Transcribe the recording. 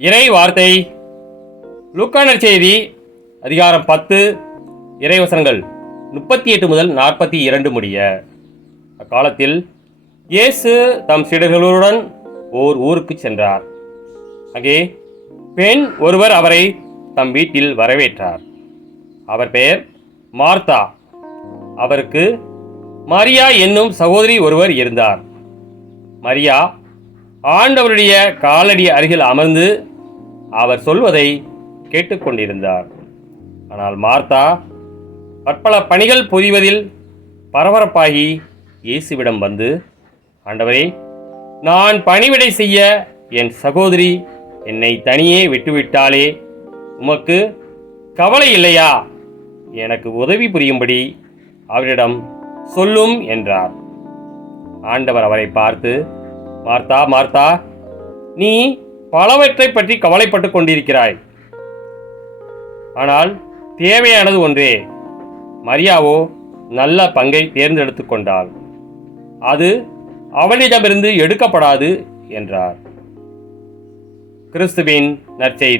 இறை வார்த்தை லூக்கா நற்செய்தி அதிகாரம் 10 இறைவசனங்கள் 38 முதல் 42 முடிய. அக்காலத்தில் இயேசு தம் சீடர்களுடன் ஓர் ஊருக்கு சென்றார். அங்கே பெண் ஒருவர் அவரை தம் வீட்டில் வரவேற்றார். அவர் பெயர் மார்த்தா. அவருக்கு மரியா என்னும் சகோதரி ஒருவர் இருந்தார். மரியா ஆண்டவருடைய காலடி அருகில் அமர்ந்து அவர் சொல்வதை கேட்டுக்கொண்டிருந்தார். ஆனால் மார்த்தா பற்பல பணிகள் புரிவதில் பரபரப்பாகி இயேசுவிடம் வந்து, ஆண்டவரே, நான் பணிவிடை செய்ய என் சகோதரி என்னை தனியே விட்டுவிட்டாலே, உமக்கு கவலை இல்லையா? எனக்கு உதவி புரியும்படி அவரிடம் சொல்லும் என்றார். ஆண்டவர் அவரை பார்த்து, மார்த்தா, மார்த்தா, நீ பலவற்றை பற்றி கவலைப்பட்டு கொண்டிருக்கிறாய். ஆனால் தேவையானது ஒன்றே. மரியாவோ நல்ல பங்கை தேர்ந்தெடுத்து கொண்டாள். அது அவளிடமிருந்து எடுக்கப்படாது என்றார். கிறிஸ்துவின் நற்செய்தி.